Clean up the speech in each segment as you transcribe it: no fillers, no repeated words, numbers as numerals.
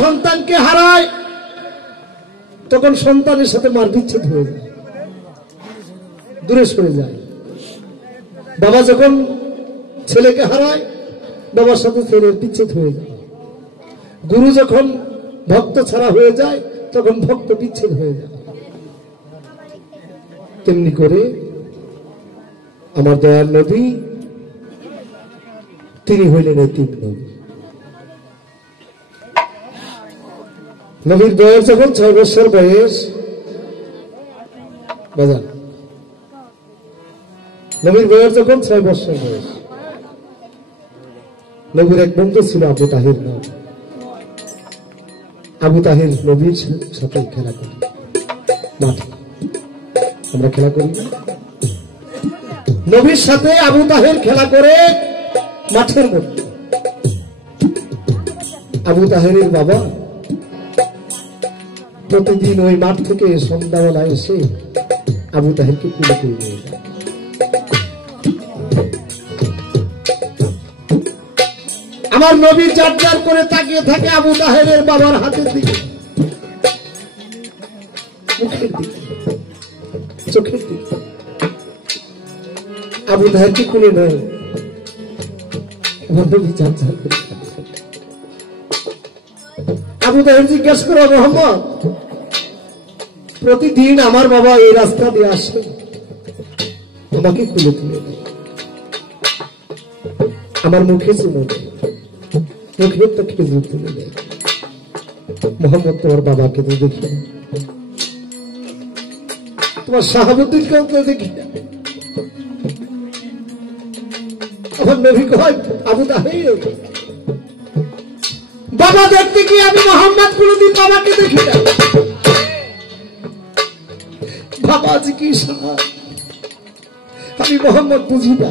সন্তানকে হারায় তখন সন্তানের সাথে মার বিচ্ছেদ হয়ে যায়, দূরে সরে যায়। বাবা যখন ছেলেকে হারায় বাবার সাথে ছেলের বিচ্ছেদ হয়ে যায়। গুরু যখন ভক্ত ছাড়া হয়ে যায় তখন ভক্ত বিচ্ছেদ হয়ে যায়। তেমনি করে আমার দয়াল নবী তিনি হইলেন এতিম নবী। নবীর বয়স যখন 6 বছর বয়স, বাজান নবীর বয়স যখন 6 বছর বয়স, নবীর এক বন্ধু ছিল আবু তাহির নাম। আবু তাহির নবীর সাথে খেলা করি মাঠে, আমরা খেলা করি না, নবীর সাথে আবু তাহির খেলা করে মাঠের মধ্যে। আবু তাহিরের বাবা প্রতিদিন ওই মাঠ থেকে সন্ধ্যাবেলা এসে আবু তাহিরকে কুলে করে নিয়ে যায়। আমার নবী জার করে তাকিয়ে থাকে আবু তাহেরের বাবার হাতের দিকে, মুখের দিকে, চোখের দিকে। আবু তাহেরকে কুলে নেয়। আমার নবী জার করে। আবু তাহের জিজ্ঞাসা করো, মোহাম্মদ প্রতিদিন আমার বাবা এই রাস্তা দিয়ে আসে, আমাকে খুলে তুলে দেয়, আমার মুখে চুমো দেয়, মুখের তো খেজুর তুলে দেয়। মোহাম্মদ তোমার বাবাকে তো দেখি না, তোমার শাহাবুদ্দিনকেও তো দেখি না। আমার নবী কয়, আবু তাহের বাবা দেখতে কি আমি মোহাম্মদ কোনদিন বাবাকে দেখি না। বাবা আজ কি সাহা, আমি মোহাম্মদ বুঝি না।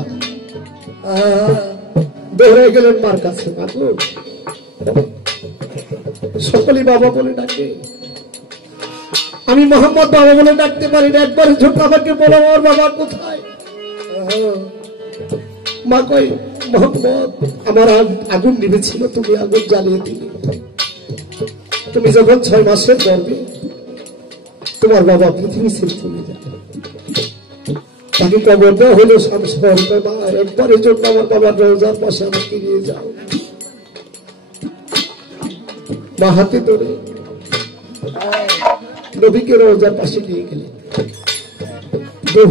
দৌড়ে গেলেন মার কাছে, সকলেই বাবা বলে ডাকে, আমি মোহাম্মদ বাবা বলে ডাকতে পারি না। একবার ছোট আমাকে বলো আমার বাবা কোথায়। মা কই, মোহাম্মদ আমার আগুন নিভেছিল, তুমি আগুন জ্বালিয়ে দিলে। তুমি যখন 6 মাসের গর্ভে তোমার বাবা পৃথিবী ছেড়ে চলে যাবে, তাকে কবর দেওয়া হলো সংস্কার। একবারের জন্য আমার বাবার রোজার পাশে আমাকে নিয়ে যাও। মা হাতে ধরে নবীকে রোজার পাশে নিয়ে গেলেন।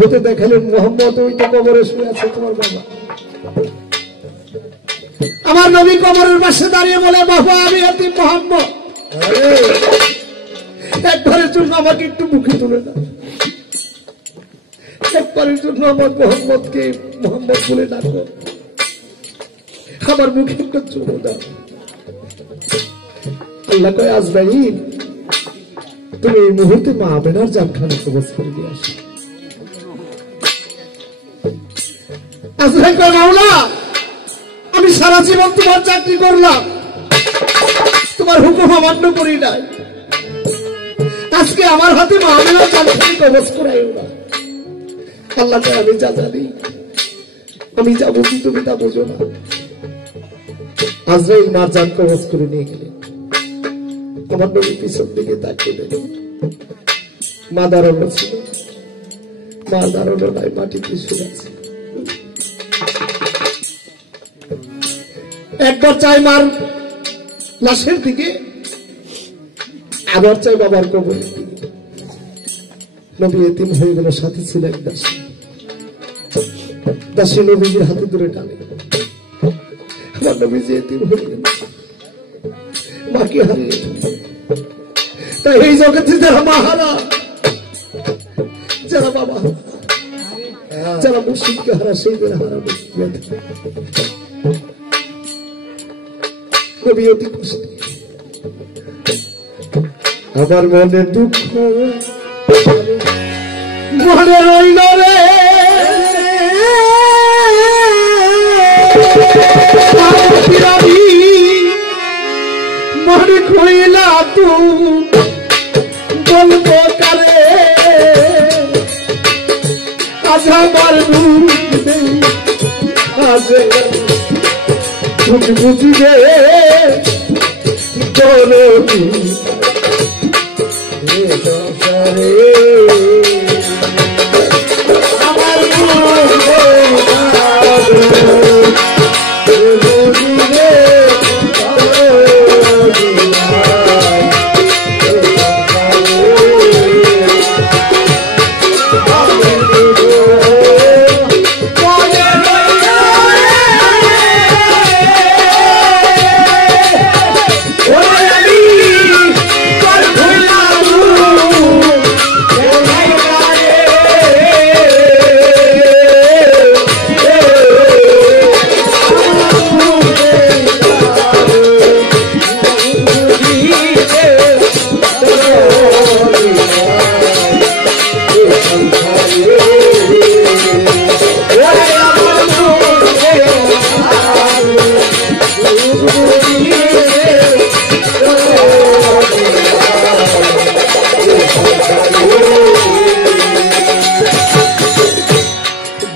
হতে দেখালেন মোহাম্মদ ওই তো কবরে শুয়ে আছে তোমার বাবা। আমার নবী কবরের পাশে দাঁড়িয়ে বলে, বাবা আমি এতিম মোহাম্মদ, একবারের জন্য আমাকে একটু মুখে তুলে না, একবারের জন্য আমার মোহাম্মদকে মোহাম্মদ বলে ডাকো, আমার মুখে একটু চুমো দাও। আল্লাহ কয়, আজরাইল তুমি এই মুহূর্তে মা আমেনার জানখানে কবজ করে দিয়ে আসো। আজরাইল কয়, মাওলা আমি সারা জীবন তোমার চাকরি করলাম, তোমার হুকুম অমান্য করি নাই, আজকে আমার হাতে মা আমেনার জানখানে কবজ করাইও না। আল্লাহ কয়, আমি যা জানি, আমি যা বুঝি তুমি তা বোঝো না। আজরাইল মার জান কবজ করে নিয়ে গেলেন। আমার নবী পিছন দিকে তাকিয়ে দিলেন, মা দাঁড়ানো ছিল, মা দাঁড়ানো নাই, মাটিতে শুয়ে আছে। একবার চাই মার লাশের দিকে, আবার চাই বাবার কবরের দিকে। নবী এতিম হয়ে গেল, সাথে ছিল এক দাসী। দাসী নবীজির হাতে ধরে টানে, আমার নবীজি এতিম হয়ে গেল, মাকে হারিয়ে। তাই এই জগতে যারা মা হারা, যারা বাবা হারা, যারা মুর্শিদকে হারা, সেইদের হারা নবী অতি কষ্ট। আমার মনে দুঃখ মনে রইল রে, মনে কইলা তু বলবো কারে, আজ আমার আজ বুঝি রে দরদি এ সংসারে আমার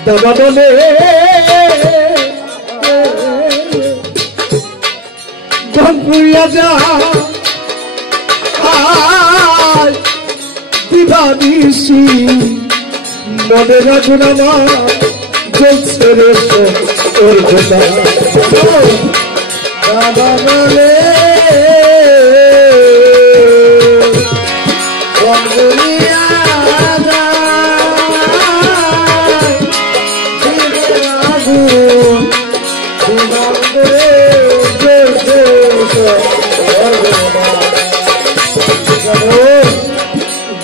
দাবানলে ধনপুরিয়া যা দিবানিসি মনে রাখুন আমার জ্বলছে রে ওর গোটা দাবানলে ধনপুরিয়া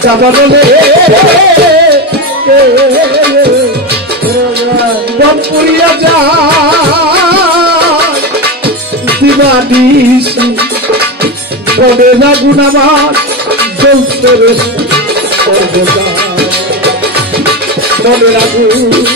যাবানলে বনপুরিয়া যা দিবানিসি বনে লাগুন আমার জ্বলছে রে সর্বদা মনে রাখুন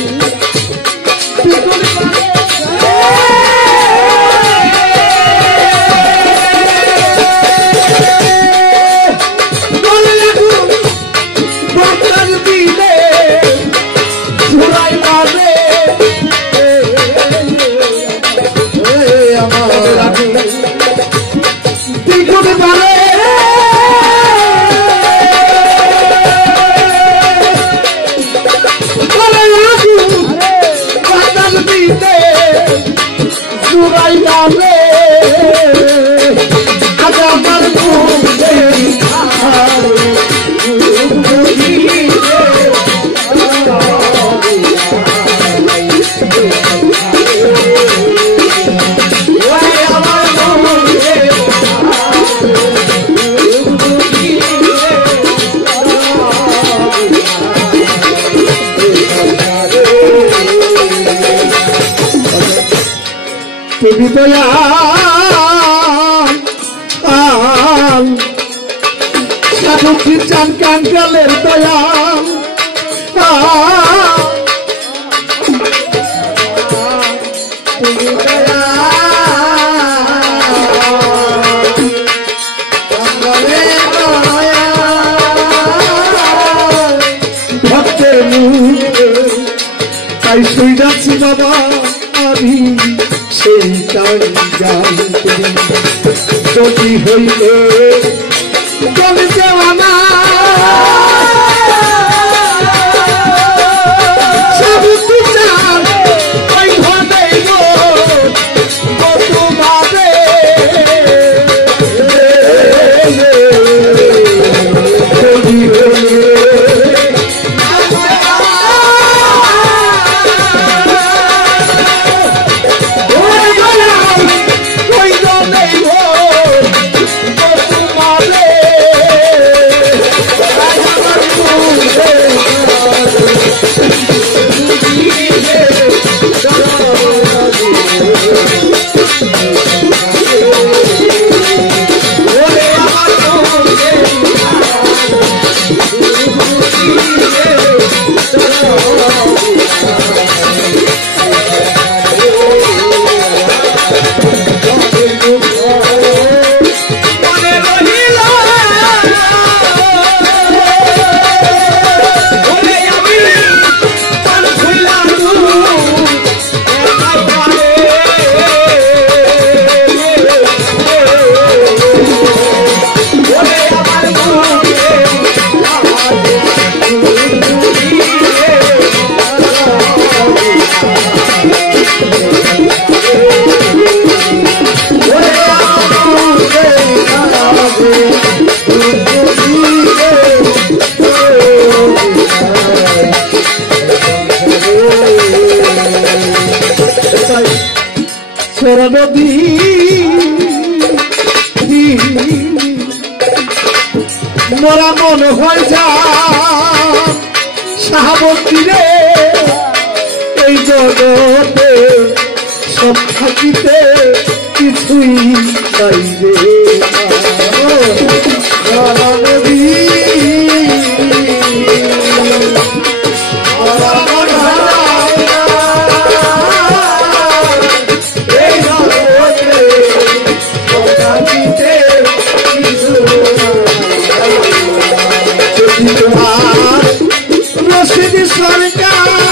তুমি দয়াল সাধু খ্রিস্টান কাঙ্কালের দয়াল তুমি ভক্তের মুখে তাই শুই যাচ্ছি বাবা আমি সেই জানতে যদি হইলে বলে দেওয়ানা নদী মোরা মন হয় যা সাহাবতী রে এই জগতে সব থাকিতে কিছুই নাই রে নদী রশিদ সরকার